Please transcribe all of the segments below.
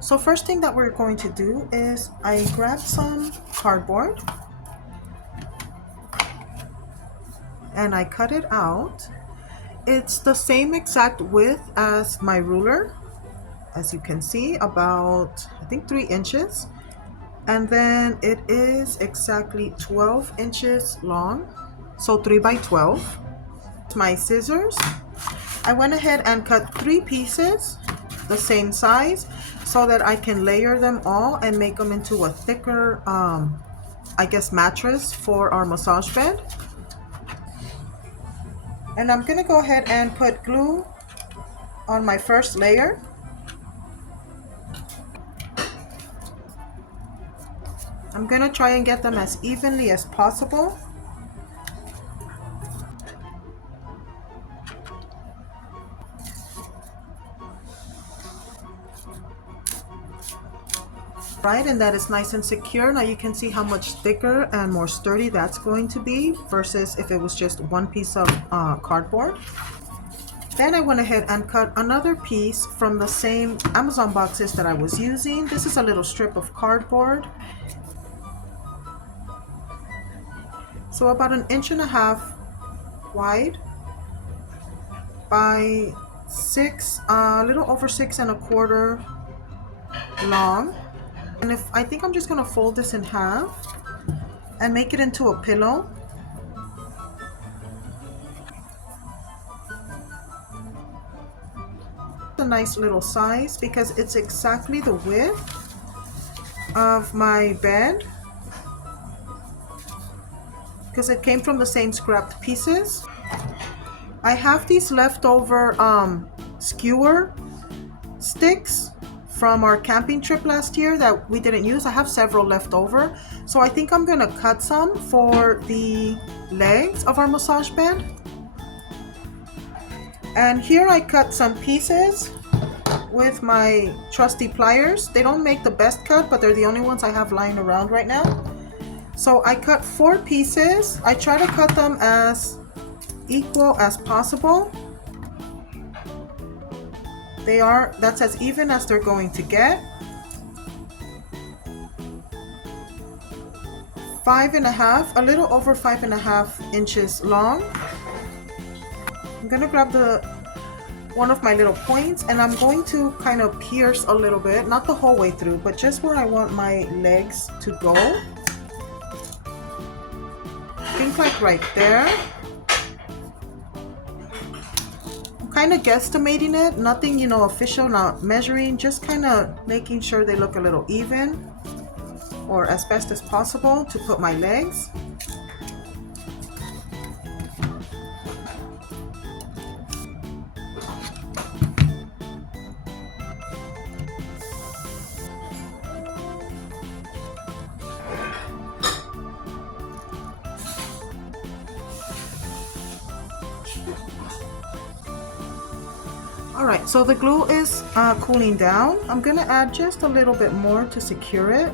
So first thing that we're going to do is I grabbed some cardboard and I cut it out. It's the same exact width as my ruler, as you can see, about I think 3 inches. And then it is exactly 12 inches long, so 3 by 12. My scissors, I went ahead and cut 3 pieces the same size so that I can layer them all and make them into a thicker I guess mattress for our massage bed. And I'm gonna go ahead and put glue on my first layer. I'm gonna try and get them as evenly as possible. Right, and that is nice and secure. Now you can see how much thicker and more sturdy that's going to be versus if it was just one piece of cardboard. Then I went ahead and cut another piece from the same Amazon boxes that I was using. This is a little strip of cardboard. So about 1.5 inches wide by 6, a little over 6.25 long. And I think I'm just gonna fold this in half and make it into a pillow. A nice little size because it's exactly the width of my bed because it came from the same scrapped pieces. I have these leftover skewer sticks from our camping trip last year that we didn't use. I have several left over, so I think I'm gonna cut some for the legs of our massage bed. And here I cut some pieces with my trusty pliers. They don't make the best cut, but they're the only ones I have lying around right now. So I cut 4 pieces. I try to cut them as equal as possible. That's as even as they're going to get. 5.5, a little over 5.5 inches long. I'm gonna grab one of my little points and I'm going to kind of pierce a little bit, not the whole way through, but just where I want my legs to go. I think like right there. I'm kind of guesstimating it, nothing, you know, official, not measuring, just kind of making sure they look a little even or as best as possible to put my legs. Alright, so the glue is cooling down. I'm going to add just a little bit more to secure it.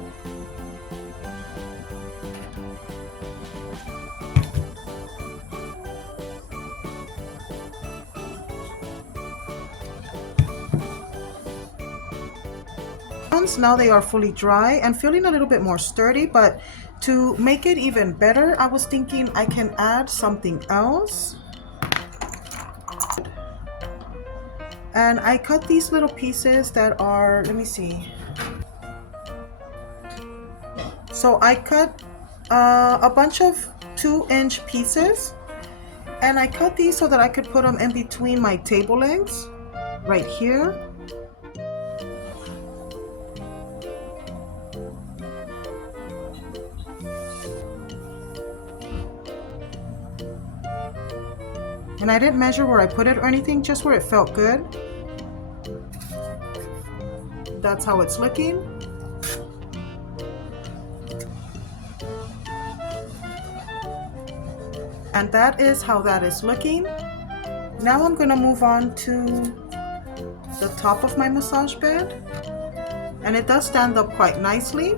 Now they are fully dry and feeling a little bit more sturdy, but to make it even better, I was thinking I can add something else. And I cut these little pieces that are, let me see. So I cut a bunch of 2-inch pieces and I cut these so that I could put them in between my table legs right here. And I didn't measure where I put it or anything, just where it felt good. That's how it's looking. And that is how that is looking. Now I'm gonna move on to the top of my massage bed. And it does stand up quite nicely.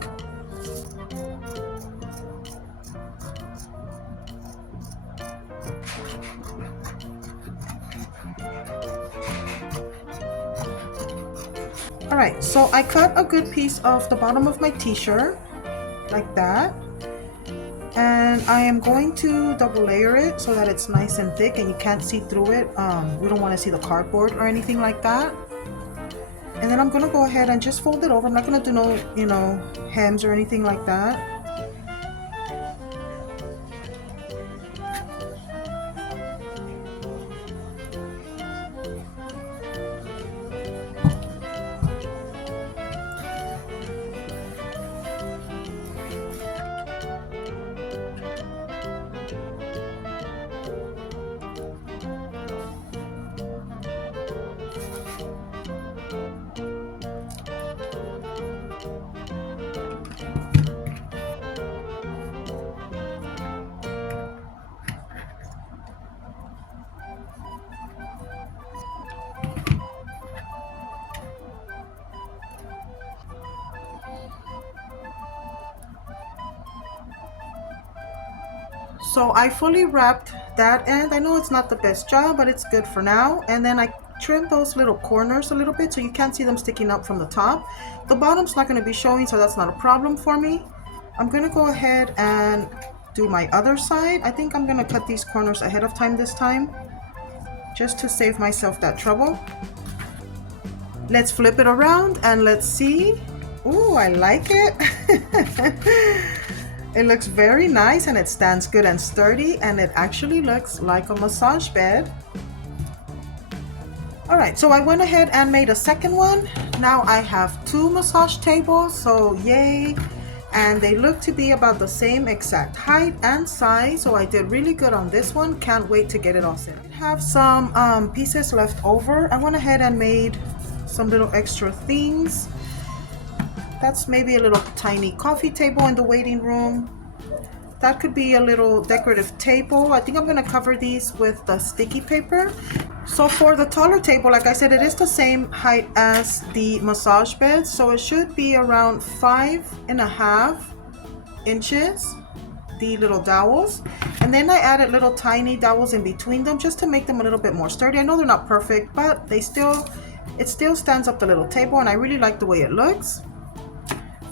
All right, so I cut a good piece of the bottom of my t-shirt like that. And I am going to double layer it so that it's nice and thick and you can't see through it. We don't want to see the cardboard or anything like that. And then I'm gonna go ahead and just fold it over. I'm not gonna do no, hems or anything like that. So I fully wrapped that end. I know it's not the best job, but it's good for now. And then I trimmed those little corners a little bit so you can't see them sticking up from the top. The bottom's not going to be showing, so that's not a problem for me. I'm going to go ahead and do my other side. I think I'm going to cut these corners ahead of time this time, just to save myself that trouble. Let's flip it around and let's see. Ooh, I like it. It looks very nice and it stands good and sturdy, and it actually looks like a massage bed. All right, so I went ahead and made a second one. Now I have 2 massage tables, so yay. And they look to be about the same exact height and size, so I did really good on this one. Can't wait to get it all set. I have some pieces left over. I went ahead and made some little extra things. That's maybe a little tiny coffee table in the waiting room. That could be a little decorative table. I think I'm going to cover these with the sticky paper. So for the taller table, like I said, it is the same height as the massage bed. So it should be around 5.5 inches, the little dowels. And then I added little tiny dowels in between them just to make them a little bit more sturdy. I know they're not perfect, but it still stands up the little table, and I really like the way it looks.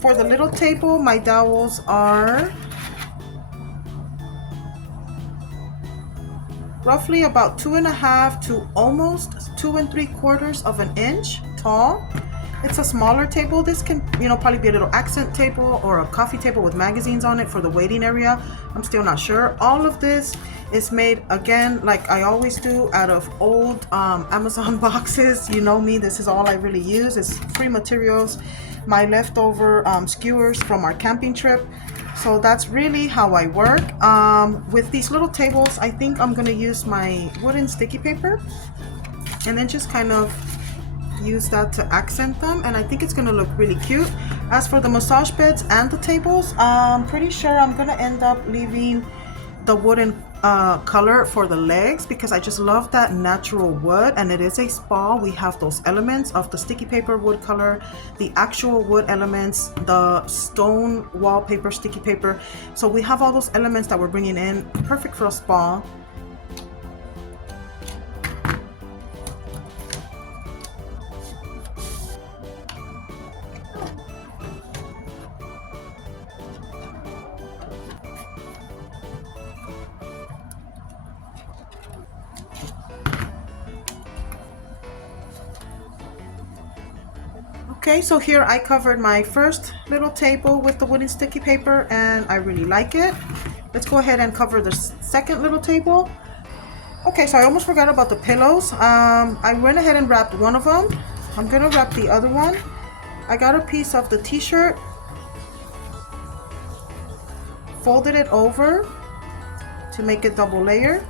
For the little table, my dowels are roughly about 2.5 to almost 2 3/4 of an inch tall. It's a smaller table. This can, probably be a little accent table or a coffee table with magazines on it for the waiting area. I'm still not sure. All of this is made, again, like I always do, out of old Amazon boxes. You know me, this is all I really use. It's free materials, my leftover skewers from our camping trip. So that's really how I work. With these little tables, I think I'm gonna use my wooden sticky paper and then just kind of use that to accent them, and I think it's gonna look really cute. As for the massage beds and the tables, I'm pretty sure I'm gonna end up leaving the wooden color for the legs, because I just love that natural wood, and it is a spa. We have those elements of the sticky paper wood color, the actual wood elements, the stone wallpaper sticky paper. So we have all those elements that we're bringing in, perfect for a spa. Okay, so here I covered my first little table with the wooden sticky paper, and I really like it. Let's go ahead and cover the second little table. Okay, so I almost forgot about the pillows. I went ahead and wrapped one of them. I'm gonna wrap the other one. I got a piece of the t-shirt, folded it over to make it double layer,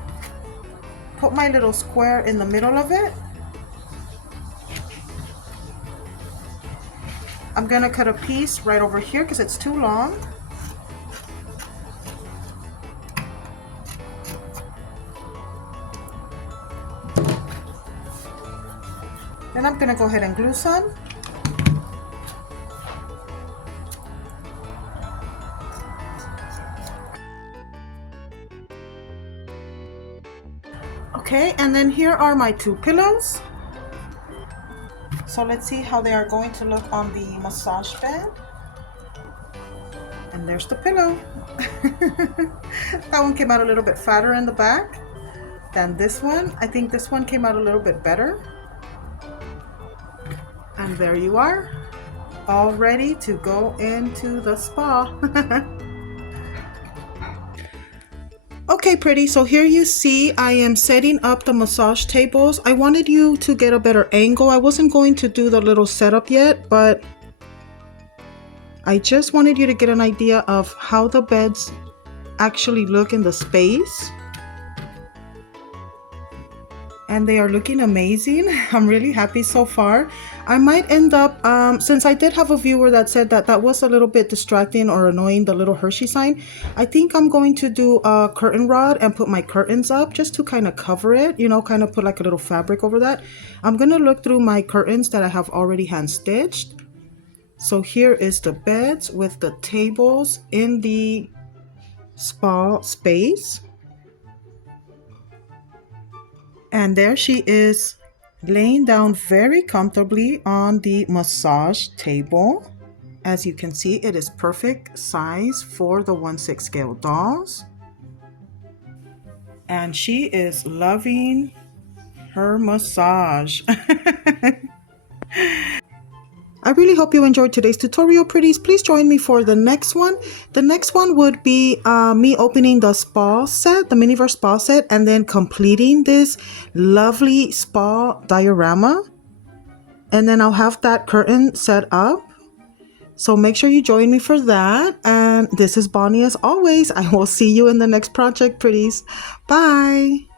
put my little square in the middle of it. I'm gonna cut a piece right over here because it's too long. Then I'm gonna go ahead and glue some. Okay, and then here are my 2 pillows. So let's see how they are going to look on the massage bed. And there's the pillow. That one came out a little bit fatter in the back than this one. I think this one came out a little bit better. And there you are, all ready to go into the spa. Okay, pretty, so here you see I am setting up the massage tables. I wanted you to get a better angle. I wasn't going to do the little setup yet, but I just wanted you to get an idea of how the beds actually look in the space. And they are looking amazing. I'm really happy so far. I might end up, since I did have a viewer that said that that was a little bit distracting or annoying, the little Hershey sign, I think I'm going to do a curtain rod and put my curtains up just to kind of cover it, you know, kind of put like a little fabric over that. I'm going to look through my curtains that I have already hand stitched. So here is the beds with the tables in the spa space. And there she is laying down very comfortably on the massage table. As you can see, it is perfect size for the 1/6 scale dolls. And she is loving her massage. I really hope you enjoyed today's tutorial, pretties. Please join me for the next one. The next one would be me opening the spa set, the Miniverse spa set, and then completing this lovely spa diorama. And then I'll have that curtain set up. So make sure you join me for that. And this is Bonnie as always. I will see you in the next project, pretties. Bye.